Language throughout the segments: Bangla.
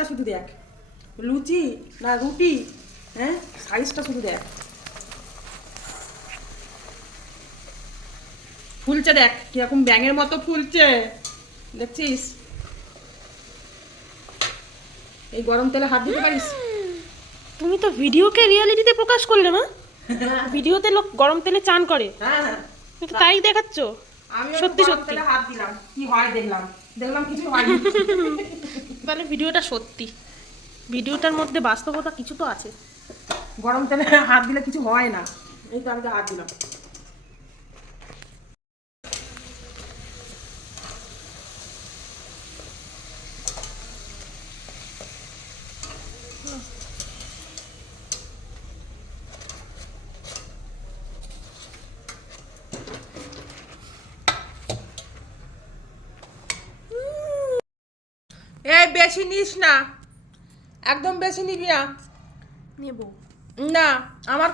সাইজটা শুধু দেখ। লুচি না রুটি হ্যাঁ? সাইজটা শুধু দেখ। ফুলছে দেখ কীরকম ব্যাঙের মতো ফুলছে। দেখছিস? এই গরম তেলে হাত দিতে পারিস? তুমি তো ভিডিওকে রিয়ালিটিতে প্রকাশ করলে না? ভিডিওতে লোক গরম তেলে চান করে। হ্যাঁ। তুমি তাই দেখাচ্ছ। আমি সত্যি, সত্যি সত্যি। সত্যি হাত দিলাম। কি হয় দেখলাম। দেখলাম কিছু হয়নি তাহলে ভিডিওটা সত্যি। ভিডিওটার মধ্যে বাস্তবতা কিছু তো আছে। গরম তেলে হাত দিলে কিছু হয় না। এই তো আমি হাত দিলাম। বেশি নিস না। একদম বেশি নিবি না। নেব। না আমার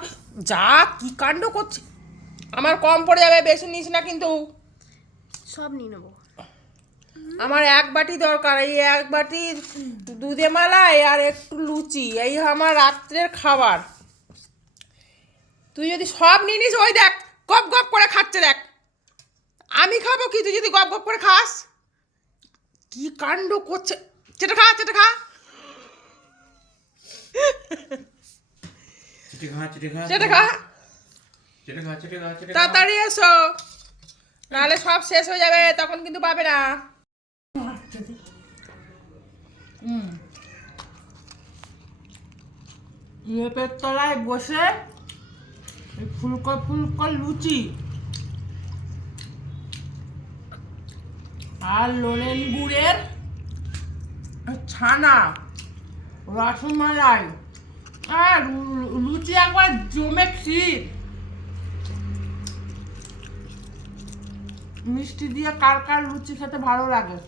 যা কি কাণ্ড করছে। আমার কম পড়ে যাবে বেশি নিস না কিন্তু। সব নিয়ে নেব। আমার এক বাটি দরকার এই এক বাটি দুধে মালাই আর একটু লুচি এই আমার রাত্রের খাবার। তুই যদি সব নিয়ে নিস ওই দেখ গপ গপ করে খাচ্ছে দেখ। আমি খাব কি তুই যদি গপ গপ করে খাস? কি কাণ্ড করছে? চেটে খা চেটে খা চিটে খা চিটে খা চেটে খা চিটে খা চিটে খা চিটে খা তাড়াতাড়ি এসো। নাহলে সব শেষ হয়ে যাবে তখন কিন্তু পাবে না। লেপের তলায় বসে ফুলকো ফুলকো লুচি আর লোলেন গুড়ের ছানা, রসমালাই, আর লুচি একবার জমে ক্ষীর মিষ্টি দিয়ে কার কার লুচি খেতে ভালো লাগে?